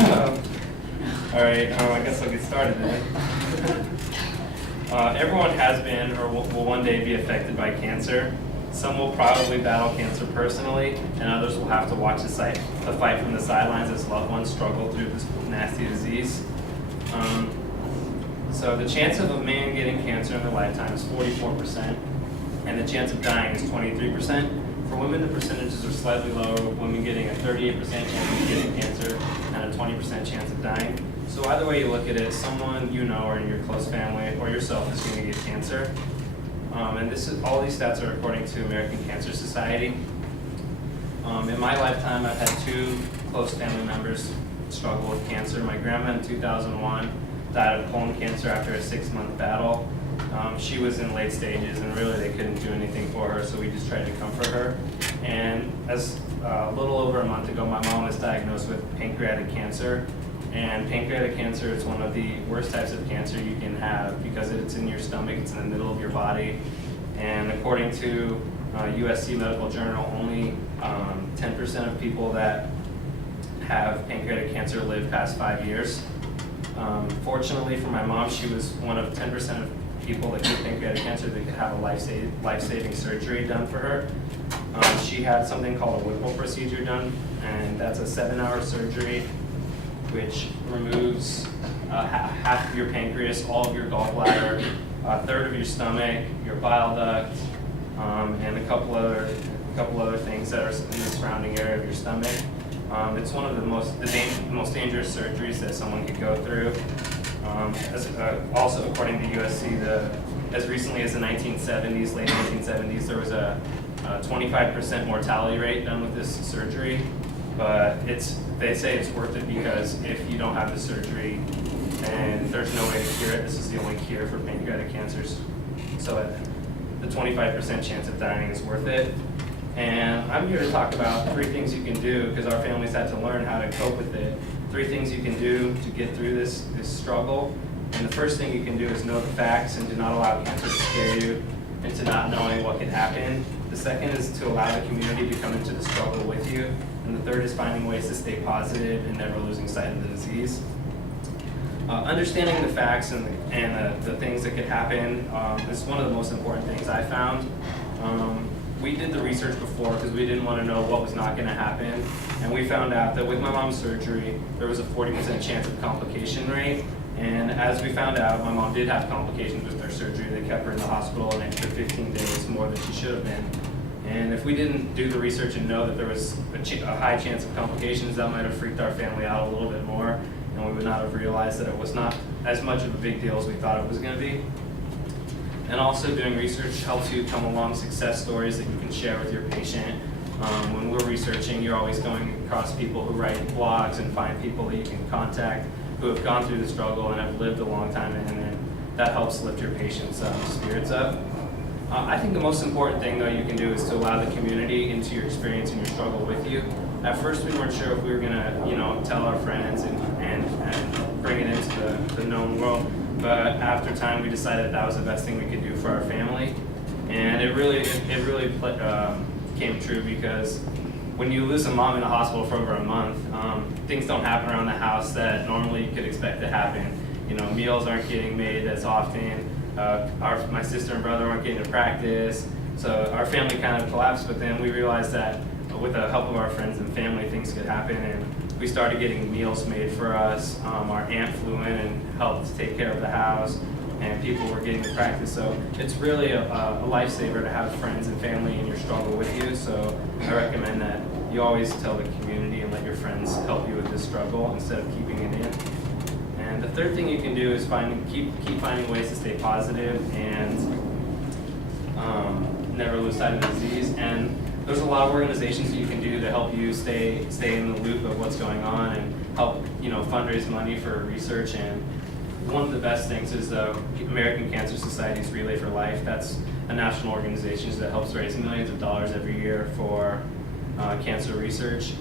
All right, I guess I'll get started then. Everyone has been or will one day be affected by cancer. Some will probably battle cancer personally, and others will have to watch the fight from the sidelines as loved ones struggle through this nasty disease. So the chance of a man getting cancer in their lifetime is 44%, and the chance of dying is 23%. For women, the percentages are slightly lower, with women getting a 38% chance of getting cancer and a 20% chance of dying. So either way you look at it, someone you know or in your close family or yourself is going to get cancer. And all these stats are according to American Cancer Society. In my lifetime, I've had two close family members struggle with cancer. My grandma in 2001 died of colon cancer after a 6-month battle. She was in late stages, and really they couldn't do anything for her, so we just tried to comfort her. And as a little over a month ago, my mom was diagnosed with pancreatic cancer. And pancreatic cancer is one of the worst types of cancer you can have because it's in your stomach, it's in the middle of your body. And according to USC Medical Journal, only 10% of people that have pancreatic cancer live past 5 years. Fortunately for my mom, she was one of 10% of people that get pancreatic cancer that could have a life-saving surgery done for her. She had something called a Whipple procedure done, and that's a 7-hour surgery which removes half of your pancreas, all of your gallbladder, a third of your stomach, your bile duct, and a couple other things that are in the surrounding area of your stomach. It's one of the most dangerous surgeries that someone could go through. Also, according to USC, as recently as the 1970s, late 1970s, there was a 25% mortality rate done with this surgery. But they say it's worth it because if you don't have the surgery and there's no way to cure it, this is the only cure for pancreatic cancers. So the 25% chance of dying is worth it. And I'm here to talk about 3 things you can do because our families had to learn how to cope with it. 3 things you can do to get through this struggle. And the first thing you can do is know the facts and do not allow cancer to scare you into not knowing what could happen. The second is to allow the community to come into the struggle with you. And the third is finding ways to stay positive and never losing sight of the disease. Understanding the facts and the things that could happen is one of the most important things I found. We did the research before because we didn't want to know what was not going to happen. And we found out that with my mom's surgery, there was a 40% chance of complication rate. And as we found out, my mom did have complications with her surgery. They kept her in the hospital an extra 15 days more than she should have been. And if we didn't do the research and know that there was a high chance of complications, that might have freaked our family out a little bit more, and we would not have realized that it was not as much of a big deal as we thought it was going to be. And also doing research helps you come along success stories that you can share with your patient. When we're researching, you're always going across people who write blogs and find people that you can contact who have gone through the struggle and have lived a long time, and that helps lift your patient's spirits up. I think the most important thing, though, you can do is to allow the community into your experience and your struggle with you. At first, we weren't sure if we were going to, tell our friends and bring it into the known world. But after time, we decided that was the best thing we could do for our family. And it really came true because when you lose a mom in the hospital for over a month, things don't happen around the house that normally you could expect to happen. Meals aren't getting made as often. My sister and brother weren't getting to practice, so our family kind of collapsed. But then we realized that with the help of our friends and family, things could happen, and we started getting meals made for us. Our aunt flew in and helped take care of the house, and people were getting to practice. So it's really a lifesaver to have friends and family in your struggle with you. So I recommend that you always tell the community and let your friends help you with this struggle instead of keeping it in. And the third thing you can do is keep finding ways to stay positive and never lose sight of the disease. And there's a lot of organizations that you can do to help you stay in the loop of what's going on and help fundraise money for research. And one of the best things is the American Cancer Society's Relay for Life. That's a national organization that helps raise millions of dollars every year for cancer research.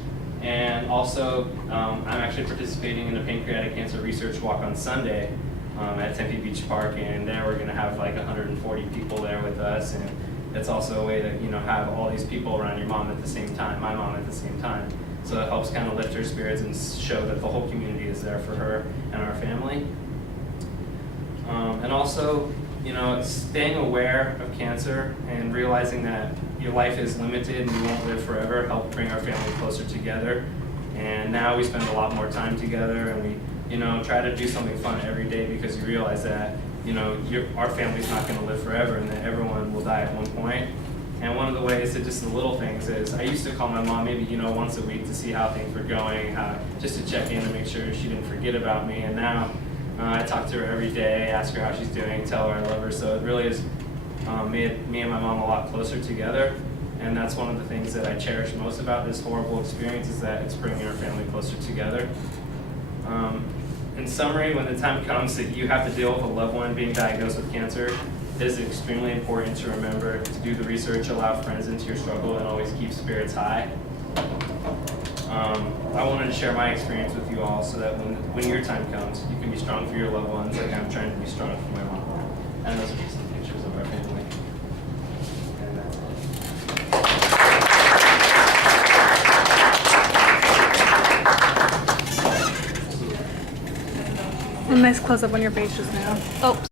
And also, I'm actually participating in a pancreatic cancer research walk on Sunday at Tempe Beach Park, and there we're going to have like 140 people there with us, and it's also a way to have all these people around your mom at the same time, my mom at the same time. So it helps kind of lift her spirits and show that the whole community is there for her and our family. And also, staying aware of cancer and realizing that your life is limited and you won't live forever helped bring our family closer together. And now we spend a lot more time together, and we, try to do something fun every day, because you realize that, our family's not going to live forever, and that everyone will die at one point. And one of the ways that just the little things is, I used to call my mom maybe, once a week to see how things were going, just to check in and make sure she didn't forget about me. And now I talk to her every day, ask her how she's doing, tell her I love her. So it really has made me and my mom a lot closer together. And that's one of the things that I cherish most about this horrible experience, is that it's bringing our family closer together. In summary, when the time comes that you have to deal with a loved one being diagnosed with cancer, it is extremely important to remember to do the research, allow friends into your struggle, and always keep spirits high. I wanted to share my experience with you all so that when your time comes, you can be strong for your loved ones like I'm trying to be strong for my mom. And those are just some pictures of our family. And that's it. A nice close-up on your face just now. Oh.